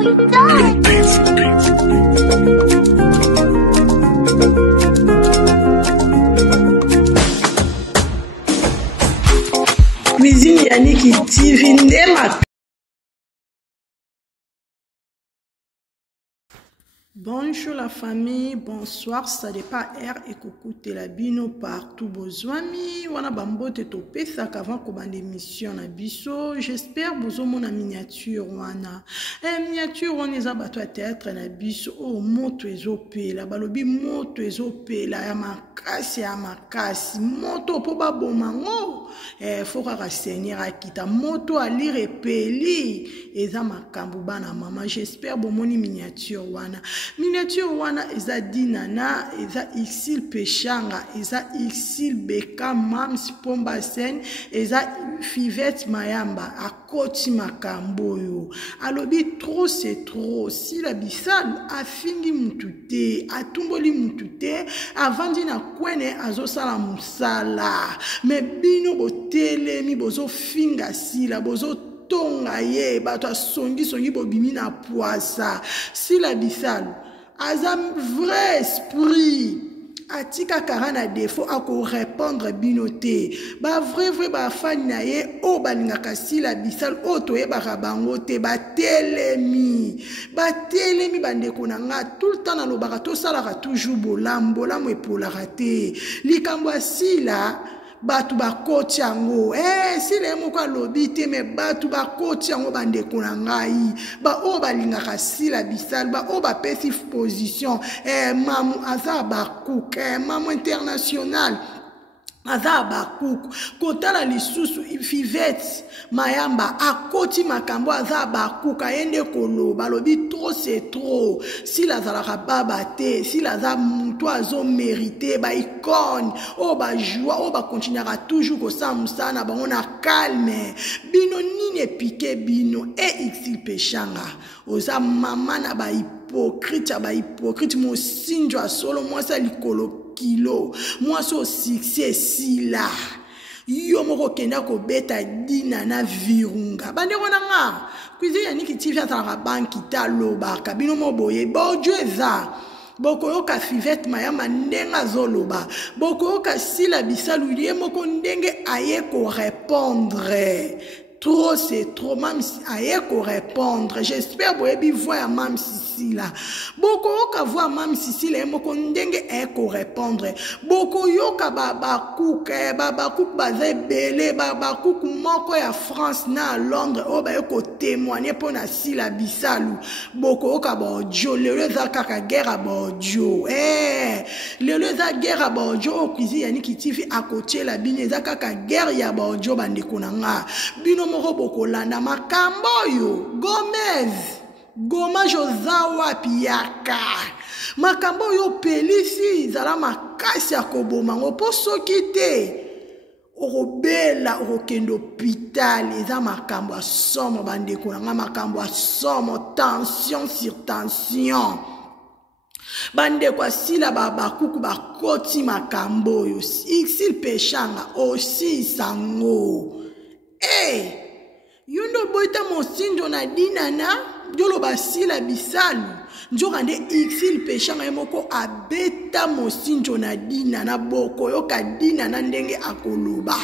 we done? Cuisine Yannick TV Ndema. Bonjour la famille, bonsoir, ça dépend R et coucou la bino partout bozwami wana bambote topé ça qu'avant comme émission na biso. J'espère bozo mon miniature wana. Miniature on les abattu à théâtre na biso oh moto ezopé la balobi moto ezopé la ya makasi moto po ba bomango faut ka seigneur akita moto à lire epeli eza makambu bana mama. J'espère bomoni miniature wana. Miniature wana eza dinana eza Ixil Pechanga eza Ixil Beka Mams Pomba Sen eza Fivette Mayamba akoti makambo yo alobi trop c'est trop si la bisal afingi mutute atumboli mutute avandi na kwene azosala musala me bino botelemi bozo finga sila bozo tonga ye bato songi bobimi na poisa si la bisal azam vrai esprit atika karana défaut ako répondre binoté ba vrai ba fan na ye o balingaka si la bisal o toye ba bango te ba telemi bandeko na nga tout le temps na lobaka to sala toujours bolambo epola raté likambo asila batu bakoti yango si le moko alobi te me batu bakoti yango bandeko na ngai ba o balingaka sila bisal ba o bapesi position mamu aza bakuk mamu international aza bakuku kotala lisusu Fivette Mayamba akoti makambo aza bakuku ayende koloba lobi trop c'est trop si la zalaka baba te si la za muto azo mérité ba icône o ba joie o ba continuera toujours ko samsana bango na calme bino nini piqué bino Ixil Pechanga oza mama na ba hypocrite mo sinjo solo moi ça likolo kilo moi so succès si là yo moko kenda ko beta dina na virunga bande kona nga Cuisine Yannick TV atala banki taloba kabino moboye bojo eza boko yoka Fivette Mayamba ndenga zoloba boko yoka sila bisalu lié moko ndenge aye ko répondre. Trop c'est trop, même si aye ko répondre. J'espère boyebi voir mam sisi là. Boko yoka voir mam sisi là moko ndenge aye ko répondre. Boko yoka baba kouk baze belé baba kouk moko ya France na Londres o ba yoko témoigner pour na sila bisalu. Boko yoka bojo le za kaka guerre bojo. Le za guerre bojo o Cuisine Yannick TV à côté la bine za kaka guerre ya bojo bandeko na nga. Bino moko bokolanda makambo yo Goma Jozawa Piaka makambo yo pelisi zala makasi ya koboma ngo po soki te orobela orokendo hôpital eza makambo ya somo bandeko na nga makambo ya somo tension sur tension bandeko asila bakuku bakoti makambo yo Ixil Pechanga aussi sango yondo boita mosinjo na dinana jolo basila bisalu njokande Ixil Pechanga emoko abeta mosinjo na dinana boko yoka dinana ndenge akoloba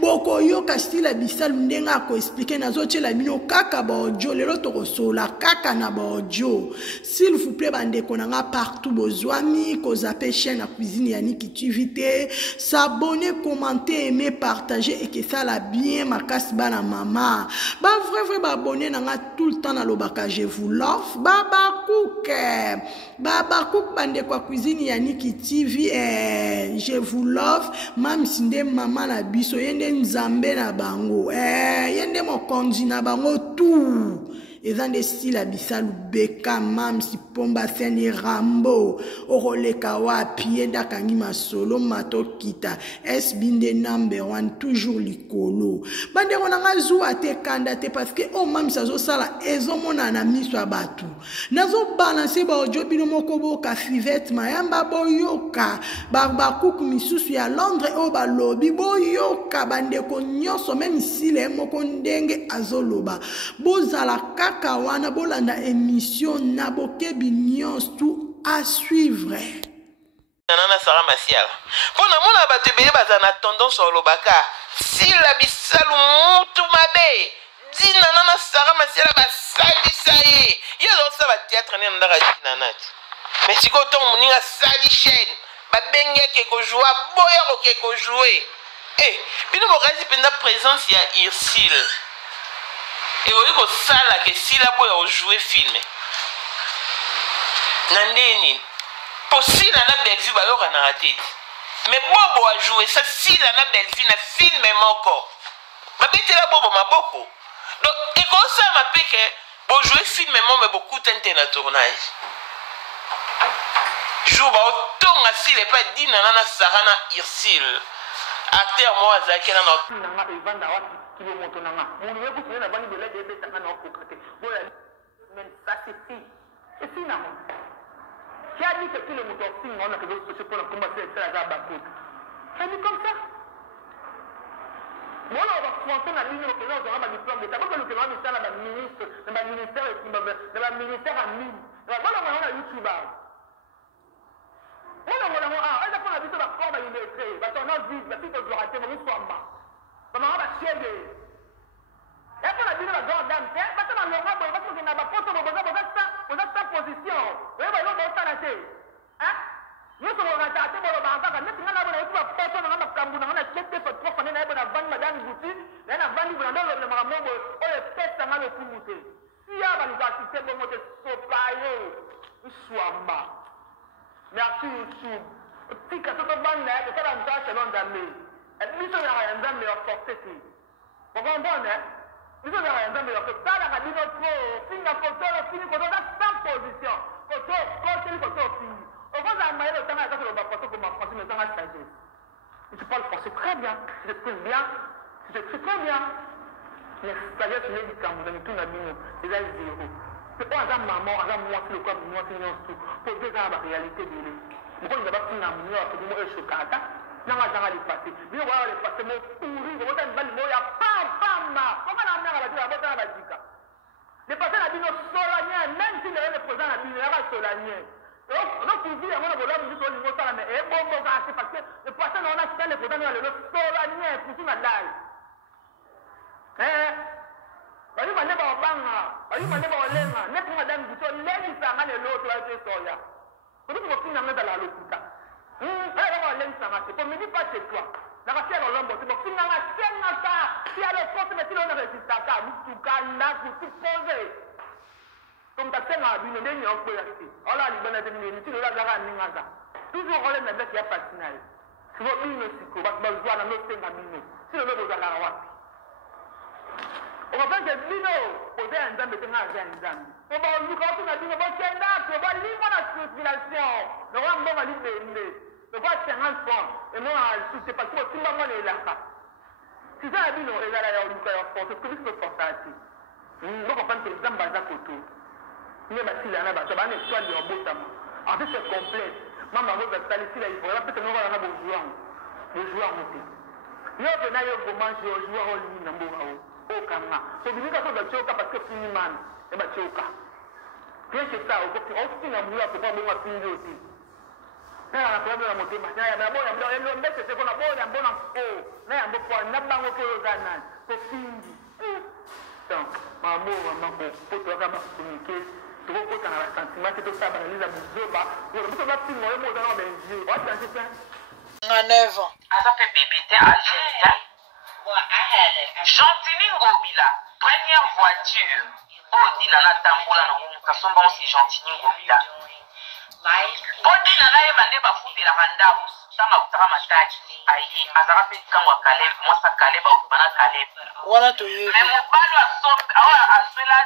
boko yoka sila bisalu ndenge ako expliquer nazochela bino kaka bojo lelo tokosola kaka na bojo s'il vous plaît bandeko na nga partout bozwami ko zappe chaîne na Cuisine Yannick TV s'abonner commenter aimer partager et que ça la bien makasi bana mama ba vrai ba abonner na nga tout le temps na lobaka je vous love baba kouk bande kwa Cuisine Yannick TV je vous love mam sinde mama na biso yende nzambe na bango yende mokonzi na bango tout ezande style bisalu Beka Mams Pomba Sen Rambo oroleka wapi enda kangi masolo mato kita binde number 1 toujours likolo bande onanga zuwa te kanda te parce que Mams azo sala ezomona na miso abatu nazo balancer ba ojo bino moko boka Fivette Mayamba boyoka bakuku misusu ya Londres o balobi boyoka bande ko nyonso même si le moko ndenge azoloba bozala kaka wana bolanda émission na bokebi nyonso tout à suivre. Nana Sarah Masiala. Pour na mona bato ebele baza na tendance olobaka sila bisalu mutu mabe. Di Nana Sarah Masiala basalisa ye. Yo zo ba théâtre ne ndaka Nana. Mais si koto muninga sali chaîne, ba benge ke ko jouer, boya ko ke ko jouer. Eh, bino bokazi penda présence ya Ursule. Et oyi ko sala ke sila boya o jouer film. Nandeni possible na Bellevue baloka na tête. Mais Bobo a joué ça si la na Bellevue na film moko. Babetela Bobo maboko. Donc et comme ça m'a piqué bo jouer film mais beaucoup tenté na tournage. Jour ba otonga si les pas dit Nana Sarana Ursule. Acteur moi Zakela na nanga evanda wa kilo moto nanga. Mon yebo ko na bani bela de beta na okokate. Boya men ça c'est fi. C'est fi na mo. Qui a dit que tout le monde signe, on a que d'autres pour commencer à faire la bateau. Ça dit comme ça. Moi, on va commencer à l'union européenne, on aura un diplôme d'État. Pourquoi nous avons mis ça dans le ministère, dans le ministère à mine. Voilà, on a YouTube. On a vu ça, la forme à l'université. Parce qu'on a vu, la petite raté, on soit en bas. On a chier. Et puis on a dit la grande dame, parce que dans le roi, on va se faire la photo, on a sa position. Vous voyez, on va s'en acheter. Hein? Nous sommes en train de faire la banque, nous sommes en train de faire la photo, nous sommes en train de faire la photo, nous sommes en train de faire la banque, madame Bouti, nous sommes en train de faire la banque, nous sommes en train de faire la banque. Si on va nous assister, nous sommes en train de merci, YouTube. Si quand on va nous faire la banque, c'est l'on d'année. Et puis, nous sommes en train de faire la photo. Vous comprenez? Nous sommes en train de faire ça, la radio, signe la photo, signe la photo, sans position. Photo, photo, signe. On va envoyer le temps à la photo comme en français, mais ça va changer. Je parle français très bien, je t'exprime bien, je t'exprime très bien. Mais ça vient sur les Camerounais, tout n'a mis, c'est là zéro. C'est pas un maman, un moi, c'est le corps, moi, c'est tout. Pour deux ans, la réalité de l'île. Pourquoi nous avons fait un million, c'est le mot chocolat. Non, on va les passer. Mais on va les passer, mais pourri, on va les il y a pam. Comment la mère va dire la bonne la dica? Les passés la bino solennel, même si le président la bino la solennel. Donc pour dire on a volé nous sur le niveau ça mais bon c'est parce que le passé on a fait le président le solennel pour tout la dalle. Bali mane ba banga, bali mane ba olenga, net madame Bito lengi sanga le l'autre la soya. Pour nous finir dans la locuta. Elle va lengi sanga, c'est pour me dire pas chez toi. La racière dans l'ombre, c'est pour finir dans la scène ça. Si elle est forte mais si on résiste à ça, nous tout ganda pour tout poser. Comme ta scène a bino ndeni on peut acheter. Oh là, les bonnes amis, tu l'as gara ningaza. Toujours on les met ya patinage. Si vous bino siko, va besoin dans notre scène à bino. Si le besoin à la wapi. On va faire que bino poser un dame de un. On va nous quand on a dit on va tenda, on va livrer la circulation. On va m'en aller de on va 50 francs. Et moi, c'est parce que tout le monde est là. Si ça a dit non, il y a une force, c'est que je peux faire ça. Nous comprenons que les hommes basent à côté. Nous avons dit là, ça va être soit du robot. En fait, c'est complet. Maman, vous êtes allé ici, il faut peut-être nous voir un joueur. Le joueur monté. Nous avons dit que vous mangez au joueur en ligne, au Kama. C'est du cas de Tchoka parce que c'est une man. Et bien, Tchoka. Bien que ça, on peut finir à mourir pour pas mourir finir aussi. Na ya problème na motema na ya boya mdo elo mbete se kona boya mbona na ya mbo na bango ko zanan ko fingi donc maman ko to ka ba communiquer to ko ta na sentiment que to ça banaliser muzoba ko mto ba pingo yo mo na benji o ta c'est ça à 9 ans ça fait bébé t'es âgé Gentini Ngobila première voiture oh dit Nana Tambola na muka somba aussi Gentini Ngobila Odi na naye bande bafutela ndako tanga utaka mataki ayi azaka pe kango Caleb mwasa Caleb au bana Caleb wana to yebi mais mobalo asombe awa aswela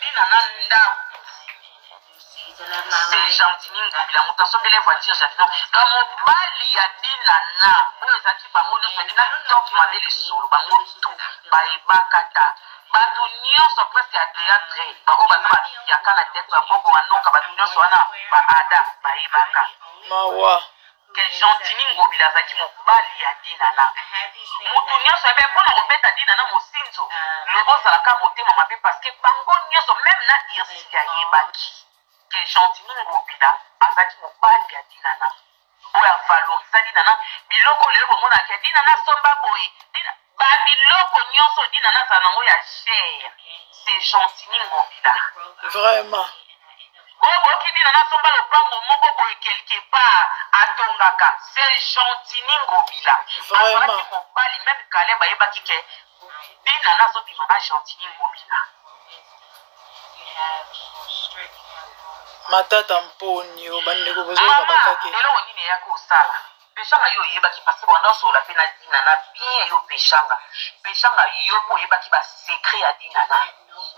dina na ndako c'est Gentini Ngobila muta sobe les voitures j'attends donc mobali ya dina na oyo ezaki bango nyonso dina top madele solo bango tout bayebakata bato nyonso presque ya théâtre bao baza bayaka na tete ya boko banoka bato nyonso wana baada bayebaka mawa que Gentini Ngobila zaki mobali ya dinana mutu nyonso ebe mpona kobeta dinana mosinzo lobo ozalaka motema mabe parce que bango nyonso même na irsi ayebaki que Gentini Ngobila azaki mobali ya dinana oyo avalorisa dinana biloko lelo komonaka dinana somba boye babiloko nyonso dinana aza nango ya chere c'est Gentini Ngobila Vraiment. oboki dinana somba lopango moko boye quelque part atongaka c'est Gentini Ngobila azalaki mobali même kale bayebaki ke dinana azobima na Gentini Ngobila matata mponi bandeko bozoyoka bakake eloko nini eyaki osala peshanga yo oyebaki parce wanda osola mpe na dinana bien yo peshanga yo mpo oyebaki basekret ya dinana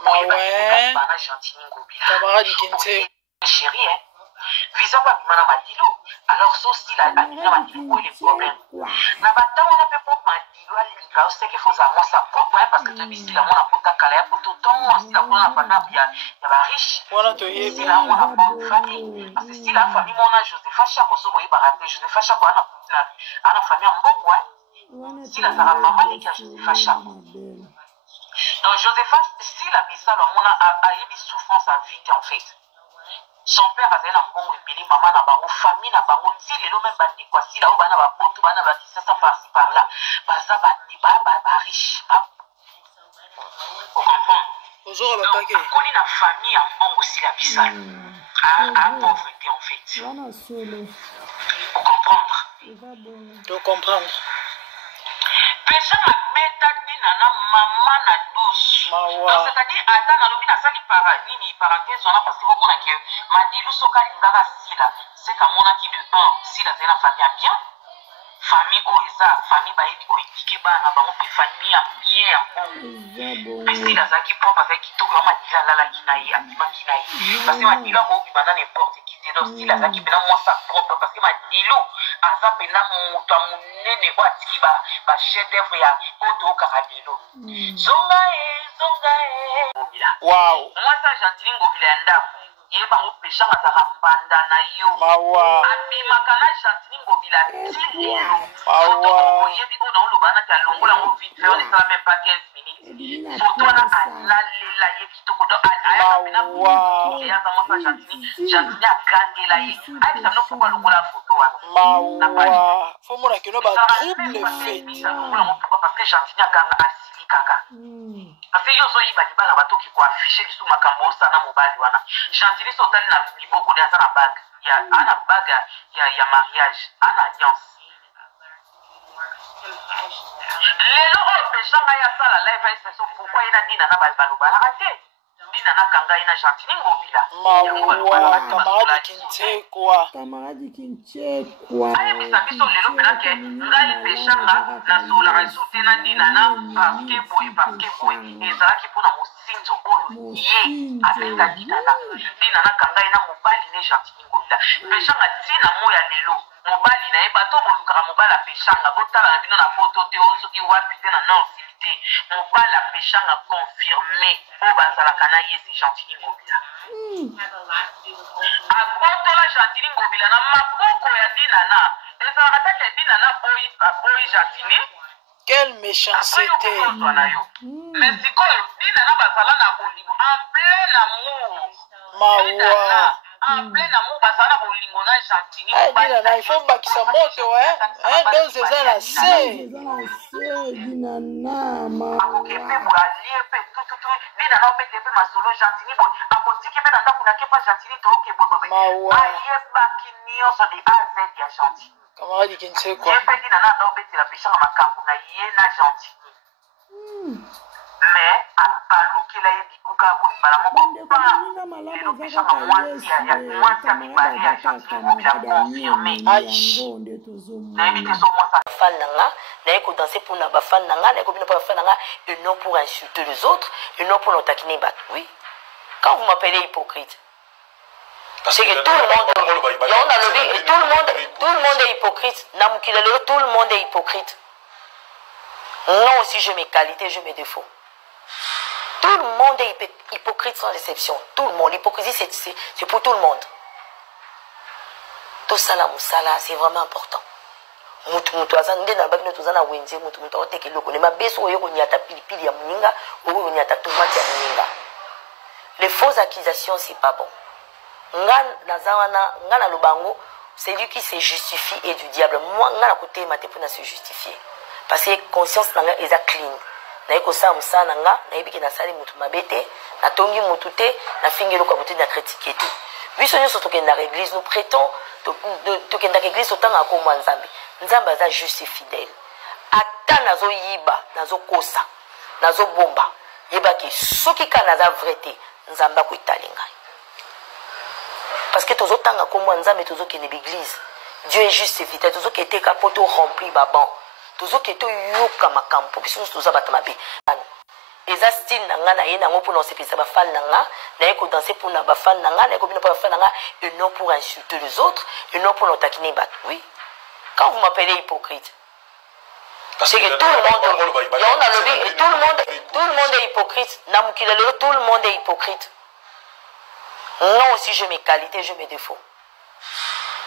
oyebaki bana Gentini Ngobila camarade Kinte chérie visa babima na madilu alors so style abima madilu oyo le problème na batango na mpe mpo madilu alinga oseke fozala mwasa propre parce que tobisila mwana pota kala ya poto ntongo asila kuna na famille ya bariche wana toyebi sila yango na bonne famille parce que sila famille mona Josepha Chako so boyebaka te Josepha Chako ana famille ya mbongo sila azala mama leki ya Josepha Chako donc Josepha sila bisalo amona ayebi souffrance à vite en fait son père azali na mbongo ebele mama na bango famille na bango ti lelo même bandeko asila oyo bana bapoto bana bakisasa parci par là baza bariche ocomprendre akoli na famille ya mbongo sila bisala pauvreté en fait ocomprendre péché mabeta dinana mama na douce donc c'est-à-dire ata nalobi nasali nini parenthèse wana parce que bomona ke madilu soki alingaka sila c'est kamonaki de 1 sila azali na famille ya bien famille oyo eza famille bayebi koedike bana bango mpe famille ya bien ya mbongo mpe sila azalaki propre azalaki kitoko ya madilu alalaki na ye abimaki na ye parce que madilu akobima na n'importe qui te donc sila azalaki mpena mwasa propre parce que madilu aza mpena moto ya monene oyo atiki bachef d'œuvre ya oyo tookaka lelo zonga e mwasa Gentini Ngobila ya ndako ye bango peshanga azaka mbanda na yo abimaka na Gentini Ngobila ti lelo foto oyebi oyo na oloba nati alongola yango vite fait on esala même pas 15 minutes foto wana alalela ye kitoko donc ayaka mpena boye aza mwasa Gentini agangela ye ayebisa bino pourkui alongola foto wana fomona keno batrouble fete alongola yango pourkui parce que Gentini aganga asili kaka parce que yo ozoyiba libala batoki koafishe lisu makambo osana mobali wana Gentini so otali na liboko ne aza na bague ana bague ya mariage ana alliance lelo oyo peshanga ye asala live aeseso pourkui ye na dinana balobanaka te dinana kanga ye na Gentini Ngobila camarade Kintekwa ayebisa biso lelo mpena ke ngai peshanga nasolaka esu te na dinana parske boye ezalaki mpona mosinzo oyo ye apesa dinana kanga ye na mobali ne Gentini Ngobila peshanga ntina moya lelo mobali na ye bato bolukaka mobali apeshanga botala na bino na foto te oyo soki wapi te na nord sili te mobali apeshanga confirme oyo bazalaka na ye si Gentini Ngobila abotola Gentini Ngobila na maboko ya dinana ezalaka tete ya dinana aboyi Gentini quelle méchanceté mais sikoyo dinana bazala na bolingo en plein amour en plein amour bazala na bolingo na Gentini dinana il faut bakisa moto dose eza na se akokepe boye alie mpe tututu dinana opete mpe masolo Gentini boye akotiki mpe na ndako nake mpa Gentini tooke boyeboye ayebaki nyonso de A à Z ya Gentini camarade Kintekwa ye mpe dinana anda obetela peshanga makambo na ye na Gentini mais abalukela ye bikuka boye mbala moko lelo peshanga mwasi ya mibale ya Gentini Ngobila confirme nayebi te so mwasa fan nanga naye ko danser pour na ba fan nanga naye ko bino pour fan nanga et non pour insulter les autres et non pour nous taquiner bat oui quand vous m'appelez hypocrite c'est que tout le monde tout le monde est hypocrite namukilelo tout le monde est hypocrite non aussi j'ai mes qualités j'ai mes défauts tout le monde est hypocrite sans exception tout le monde l'hypocrisie c'est pour tout le monde Tout ça, c'est vraiment important. Mutu azande na bakino tozana wenze mutu oteke loko ne mabeso oyo konyata pilipili ya muninga oyo konyata tomate ya muninga. Les fausses accusations c'est pas bon. Nga na lubango, c'est lui qui se justifie et du diable. Moi nga na côté mate pour se justifier. Parce que conscience nanga eza clean. Na eko sa musana nga na yebiki na sali mutu mabete, na tongi mutu te, na fingelo kwa mutu na critiquer te. Biso nyoso tokenda na église, nous prêtons tokenda na église otanga ko mwa nzambe. Nzambe aza juste fidèle. Ata nazo yiba, nazo kosa, nazo bomba. Yeba ki soki ka naza vrete, nzamba ko italinga. Parce que tozo tanga ko mwa nzambe tozo kende l'église. Dieu est juste fidèle, tozo kete ka poto rempli baban. Tozo kete yoka makampo, biso tozo batamabe. Eza style nanga na ye nango pour danser pesa ba fan nanga, na ye ko danser pour na ba fan nanga, na ye ko bino pa fan nanga, et non pour insulter les autres, et non pour taquiner bat. Oui. Quand vous m'appelez hypocrite, c'est que tout le monde est hypocrite. Tout le monde est hypocrite. Non, aussi j'ai mes qualités, j'ai mes défauts.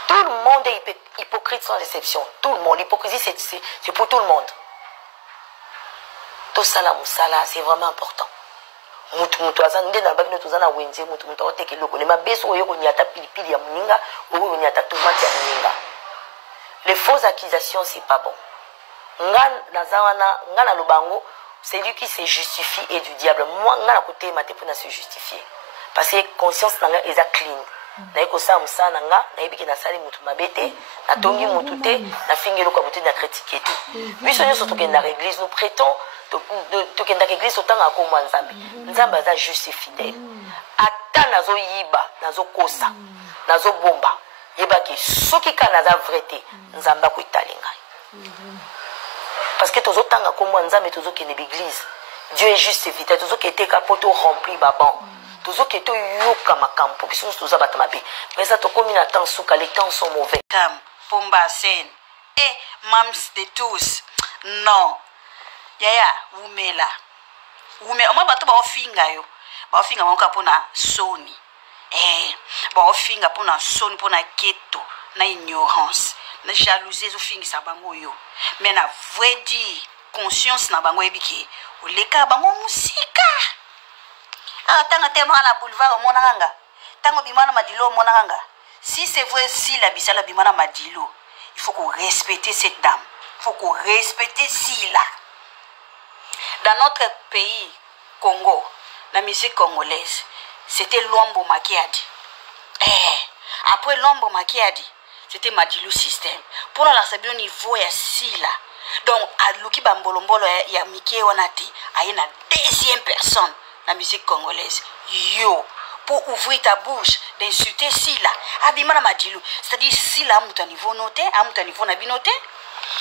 Tout le monde est hypocrite sans exception. Tout le monde. L'hypocrisie, c'est pour tout le monde. Tout ça, c'est vraiment important. Les fausses accusations, c'est pas bon. Nga na lubango, c'est lui qui se justifie et du diable. Moi, nga na côté mate pour se justifier. Parce que conscience nanga eza clean. Na eko sa musana nga, na yebiki na sali mutu mabete, na tongi mutu te, na fingelo kwa mutu na critiquer te. Biso nyoso tokenda na église, nous prêtons tokenda na église otanga ko mwa nzambe. Nzambe aza juste fidèle. Ata nazo yiba, nazo kosa, nazo bomba. Yebaki soki ka naza vrete, nzamba ko italinga. Parce que tozo tanga ko mwa nzambe tozo kende l'église. Dieu est juste fidèle, tozo kete ka poto rempli baban. Tozo kete yoka makampo, biso tozo batamabe. Mais ça tokomi na temps souka, les temps sont mauvais. Tam pomba sen. Mams de tous. Non. Yaya, umela. Oma bato ba ofinga yo. Ba ofinga monka pona soni. Ba ofinga pona soni pona keto, na ignorance, na jalousie zo fingi sa bango yo. Mais na vrai dire conscience na bango ebiki, oleka bango musika. Tanga tema na boulevard monanga. Tango bimana madilo monanga. Si c'est vrai si la bisala bimana madilo, il faut qu'on respecte cette dame. Il faut qu'on respecte Sila. Dans notre pays, Congo, la musique congolaise, c'était Lombo Makiadi. Après Lombo Makiadi, c'était Madilou System. Pour la sabi au niveau ya Sila. Donc, à Luki Bambolombolo ya Mike Wanati, a une deuxième personne, la musique congolaise. Yo, pour ouvrir ta bouche, d'insulter Sila. Abimana Madilou. C'est-à-dire, Sila a un niveau noté, a un niveau nabinoté.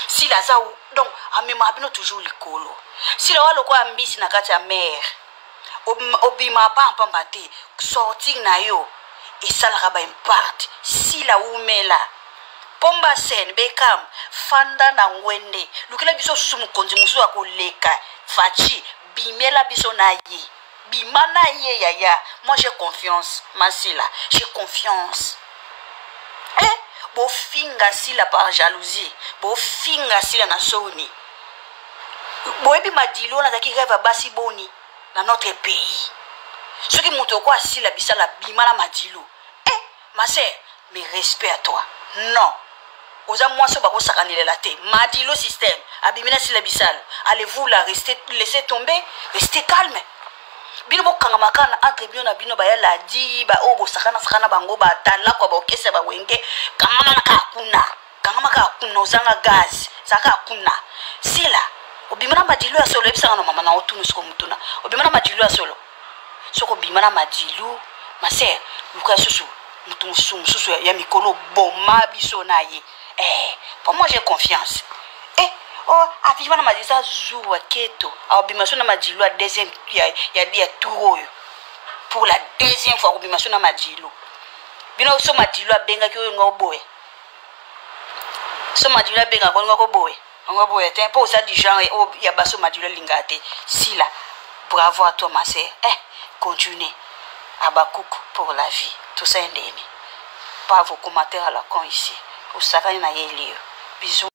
Sila Zaou. Donc, a même abino toujours le colo. Sila wa loko ambisi na kati ya mère. Obima pa mpambate. Sorting na yo. Et ça la ba impact. Sila umela. Pomba sen bekam fanda na ngwende. Lukela biso sumu konzi musu akoleka. Fachi bimela biso na ye. Bimana ye yaya. Moi j'ai confiance, Masila. J'ai confiance. Bo finga Sila par jalousie. Bo finga Sila na soni. Bo ebi madilo na taki rêve basi boni dans notre pays. Ce qui montre quoi Sila bisala bimala madilo. Ma sœur, mais respect à toi. Non. Oza moi so bako sakanile la te. Madilo système. Abimina Sila bisal. Allez-vous la laisser tomber? Restez calme. Bino bo kanga makana entre bino na bino ba ya la di ba obo sakana bango ba tala kwa ba okesa ba wenge kanga maka kuna ozanga gaz saka kuna Sila obimana madilu ya solo ebisa na mama na otunu siko mutuna obimana madilu ya solo soko bimana madilu ma sœur luka susu mutu susu ya mikolo boma biso na ye pour moi j'ai confiance. Abimana madisa zuwa keto. Abimation na madilo a deuxième ya touro. Pour la deuxième fois abimation na madilo. Bino so madilo abenga ki ngo boye. So madilo abenga ngo boye. Ngo boye te pour ça du genre ya baso madilo lingate. Sila. Bravo à toi ma sœur. Continue. Abakouk pour la vie. Tout ça ndeni. pas vos commentaires à la con ici. Vous savez, na yelio. Bisous.